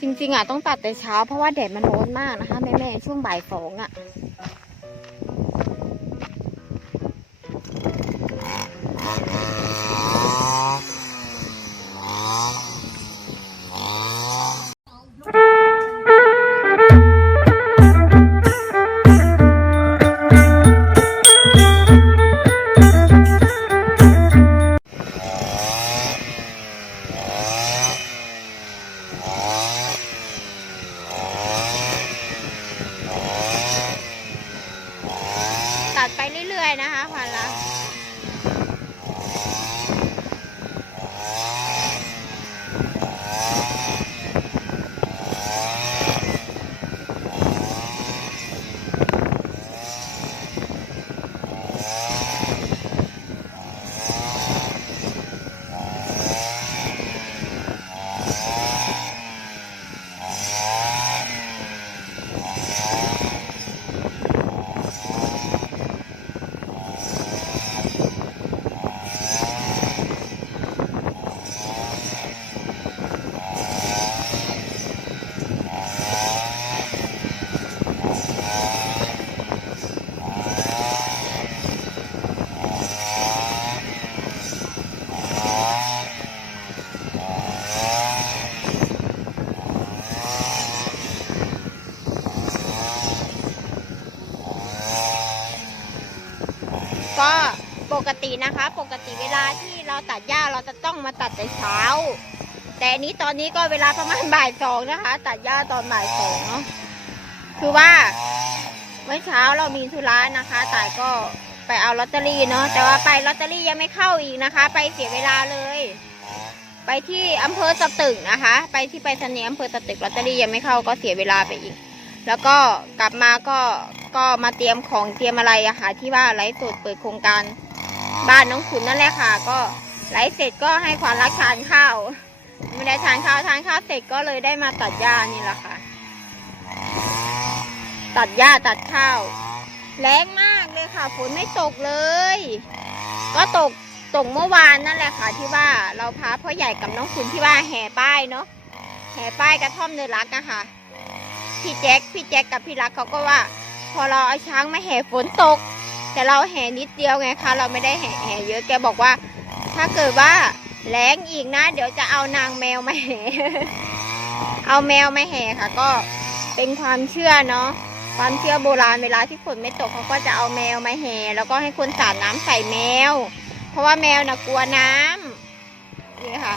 จริง ๆอะต้องตัดแต่เช้าเพราะว่าแดดมันร้อนมากนะคะ แม่ๆช่วงบ่ายสองอะ นะคะ ปกติเวลาที่เราตัดหญ้าเราจะต้องมาตัดแต่เช้า แต่อันนี้ตอนนี้ก็เวลาประมาณบ่ายสองนะคะ ตัดหญ้าตอนบ่ายสองเนาะคือว่าเมื่อเช้าเรามีธุระนะคะแต่ก็ไปเอาลอตเตอรี่เนาะแต่ว่าไปลอตเตอรี่ยังไม่เข้าอีกนะคะ ไปเสียเวลาเลย ไปที่อำเภอสตึกนะคะ ไปที่ไปรษณีอำเภอสตึกลอตเตอรี่ยังไม่เข้าก็เสียเวลาไปอีก แล้วก็กลับมาก็ก็มาเตรียมของเตรียมอะไรอะค่ะที่ว่าไลฟ์สดเปิดโครงการ บ้านน้องขุนนั่นแหละค่ะ ก็ไลฟ์เสร็จก็ให้ขวัญรักทานข้าวไม่ได้ทานข้าวทานข้าวเสร็จก็เลยได้มาตัดหญ้านี่แหละค่ะ ตัดหญ้าตัดข้าวแรงมากเลยค่ะฝนไม่ตกเลย ก็ตกตกเมื่อวานนั่นแหละค่ะที่ว่าเราพาพ่อใหญ่กับน้องขุนที่ว่าแห่ป้ายเนาะแห่ป้ายกระท่อมเนรักอะคะพี่แจ็คพี่แจ็คกับพี่รักเขาก็ว่า พอเราเอาช้างมาแห่ฝนตก แต่เราแห่นิดเดียวไงคะเราไม่ได้แห่แห่เยอะแกบอกว่า ถ้าเกิดว่าแรงอีกนะ เดี๋ยวจะเอานางแมวมาแห่เอาแมวมาแห่ค่ะ ก็เป็นความเชื่อเนาะความเชื่อโบราณเวลาที่ฝนไม่ตกเขาก็จะเอาแมวมาแห่แล้วก็ให้คนสาดน้ำใส่แมว เพราะว่าแมวน่ะกลัวน้ำนี่ค่ะ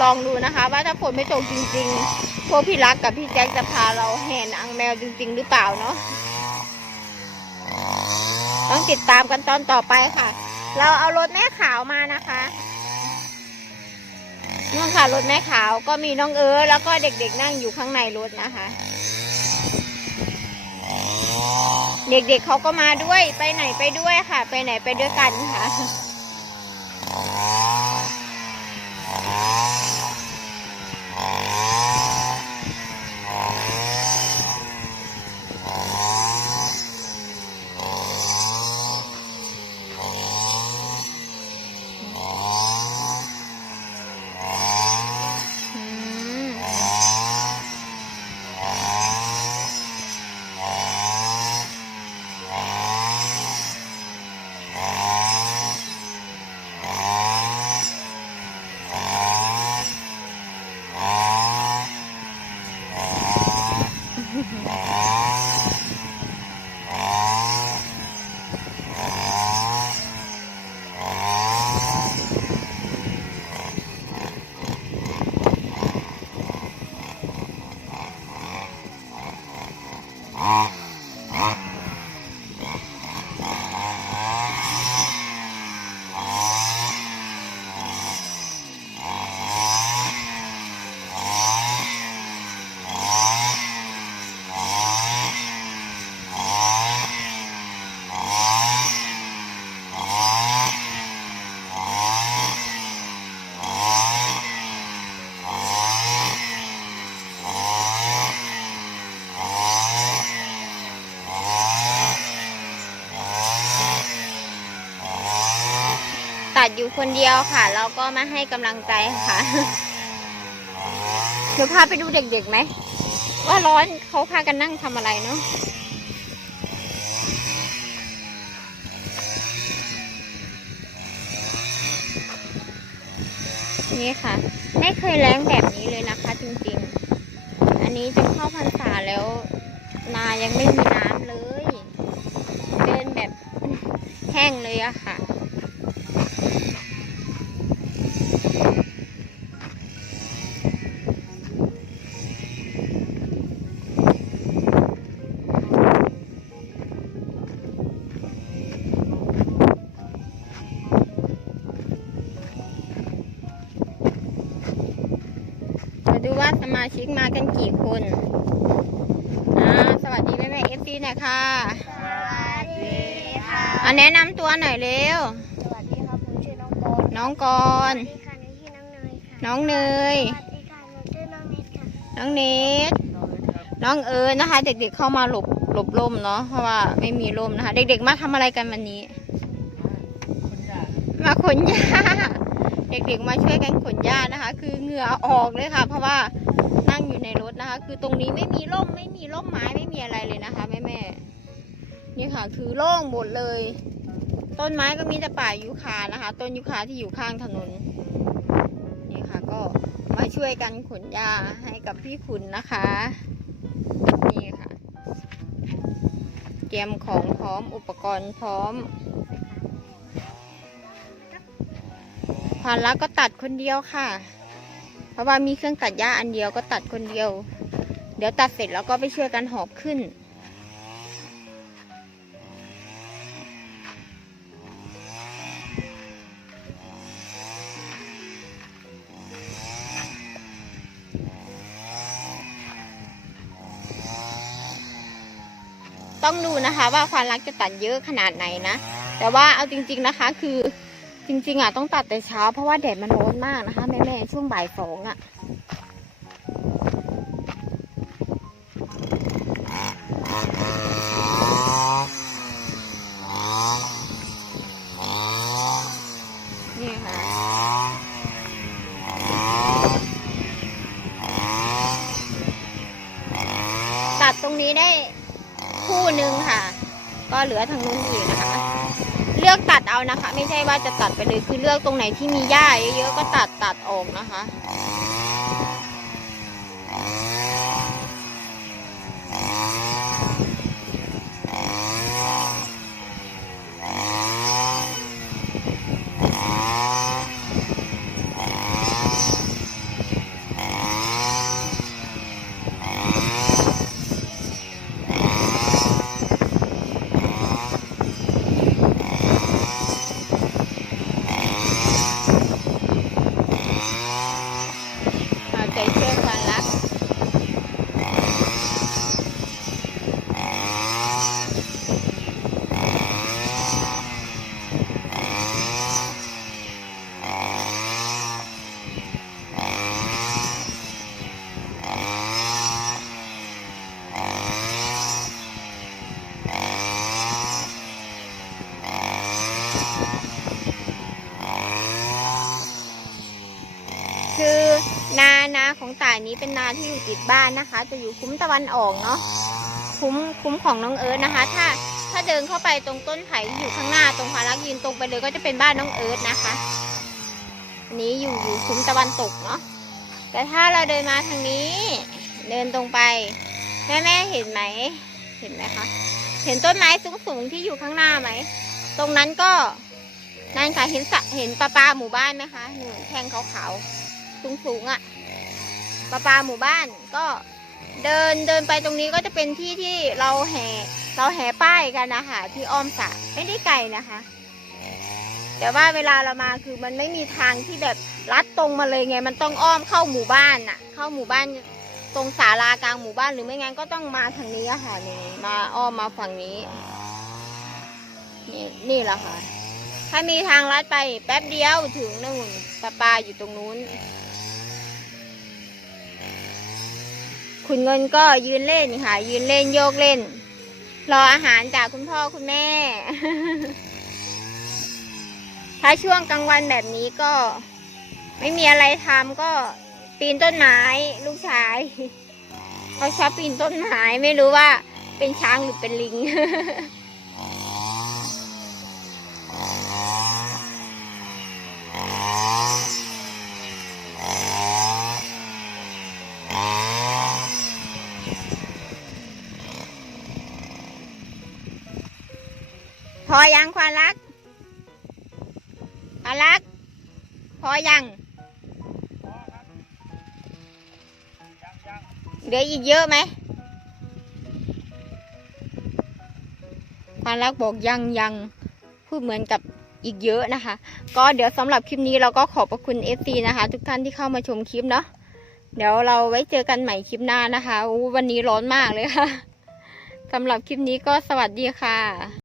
ลองดูนะคะ ว่าถ้าฝนไม่ตกจริงๆพวกพี่รักกับพี่แจ็คจะพาเราแห่นางแมวจริง ๆ หรือเปล่าเนาะ ต้องติดตามกันตอนต่อไปค่ะ เราเอารถแม่ขาวมานะคะนู่นค่ะรถแม่ขาวก็มีน้องเอ๋แล้วก็เด็กๆนั่งอยู่ข้างในรถนะคะ เด็กๆเขาก็มาด้วยไปไหนไปด้วยค่ะ ไปไหนไปด้วยกันค่ะอื อยู่คนเดียวค่ะ เราก็มาให้กำลังใจค่ะเดี๋ยวพาไปดูเด็กๆไหม ว่าร้อนเขาพากันนั่งทำอะไรเนาะนี่ค่ะ ไม่เคยแรงแบบนี้เลยนะคะ จริงๆ อันนี้จะเข้าพรรษาแล้ว นายังไม่มีน้ำเลย เดินแบบแห้งเลยอะค่ะ มาชิกมากันกี่คนอ่าสวัสดีแม่แม่เอฟซีหน่อยค่ะ สวัสดีค่ะอะแนะนำตัวหน่อยเร็ว สวัสดีครับผมชื่อน้องโกนน้องกสรวัสณ์ดีค่ะหนูชื่อน้องเนยค่ะน้องเนย สวัสดีค่ะหนูชื่อน้องเนทค่ะน้องเนทน้องเอิญนะคะ เด็กๆเข้ามาหลบหลบร่มเนาะเพราะว่าไม่มีร่มนะคะ เด็กๆมาทำอะไรกันวันนี้ มาขนหญ้าเด็กๆมาช่วยกันขนหญ้านะคะ คือเหงื่อออกเลยค่ะ เพราะว่านั่งอยู่ ในรถนะคะ คือตรงนี้ไม่มีร่มไม่มีร่มไม้ไม่มีอะไรเลยนะคะแม่แม่นี่ค่ะ คือโล่งหมดเลย ต้นไม้ก็มีแต่ป่ายูคานะคะ ต้นยูคาที่อยู่ข้างถนนนี่ค่ะ ก็มาช่วยกันขนหญ้าให้กับพี่ขุนนะคะนี่ค่ะ เตรียมของพร้อมอุปกรณ์พร้อมพรลักก็ตัดคนเดียวค่ะ ราะว่ามีเครื่องตัดหญ้าอันเดียวก็ตัดคนเดียว เดี๋ยวตัดเสร็จแล้วก็ไปช่วยกันหอบขึ้น ต้องดูนะคะว่าควานรักจะตัดเยอะขนาดไหนนะ แต่ว่าเอาจริง ๆนะคะคือ จริงๆอะต้องตัดแต่เช้าเพราะว่าแดดมันร้อนมากนะคะ แม่ๆช่วงบ่ายสองอะนี่ค่ะตัดตรงนี้ได้คู่หนึ่งค่ะ ก็เหลือทางนู้นอีกนะคะ ลือกตัดเอานะคะ ไม่ใช่ว่าจะตัดไปเลยคือเลือกตรงไหนที่มีหญ้าเยอะๆก็ตัดตัดออกนะคะ เอาใจช่วยความรัก คือนานา ของต่ายนี้เป็นนาที่อยู่ติดบ้านนะคะ จะอยู่คุ้มตะวันออกเนาะคุ้มคุ้มของน้องเอิร์ธนะคะ ถ้าถ้าเดินเข้าไปตรงต้นไผ่ที่อยู่ข้างหน้าตรงพารักยืนตรงไปเลยก็จะเป็นบ้านน้องเอิร์ธนะคะอันนี้อยู่อยู่คุ้มตะวันตกเนาะแต่ถ้าเราเดินมาทางนี้ เดินตรงไปแม่แม่เห็นไหมเห็นไหมคะเห็นต้นไม้สูงสูงๆที่อยู่ข้างหน้าไหมตรงนั้นก็นั่นค่ะเห็นสระเห็นปลาปลาหมู่บ้านไหมคะหนูแท่งขาวๆสูงสูงๆอะ่ะ ปลาปลาหมู่บ้านก็เดินเดินไปตรงนี้ก็จะเป็นที่ที่เราแห่เราแห่ป้ายกันนะคะที่อ้อมสระไม่ได้ไกลนะคะ แต่ว่าเวลาเรามาคือมันไม่มีทางที่แบบลัดตรงมาเลยไง มันต้องอ้อมเข้าหมู่บ้านน่ะเข้าหมู่บ้านตรงศาลากลางหมู่บ้านหรือไม่งั้นก็ต้องมาทางนี้ค่ะนี่มาอ้อมมาฝั่งนี้ นี่นี่แหละค่ะ ถ้ามีทางลัดไปแป๊บเดียวถึงนู่นปลาปลาอยู่ตรงนู้น คุณเงินก็ยืนเล่นค่ะ ยืนเล่นโยกเล่น รออาหารจากคุณพ่อคุณแม่ ถ้าช่วงกลางวันแบบนี้ก็ ไม่มีอะไรทำก็ปีนต้นไม้ลูกชายเขาชอบปีนต้นไม้ไม่รู้ว่าเป็นช้างหรือเป็นลิงพ อยังควานรักควานรัก พอยังเหลืออีกเยอะไหมควานรักบอกยังยังพูดเหมือนกับอีกเยอะนะคะ ก็เดี๋ยวสำหรับคลิปนี้เราก็ขอบพระคุณ FC นะคะ ทุกท่านที่เข้ามาชมคลิปเนาะเดี๋ยวเราไว้เจอกันใหม่คลิปหน้านะคะวันนี้ร้อนมากเลยค่ะสำหรับคลิปนี้ก็สวัสดีค่ะ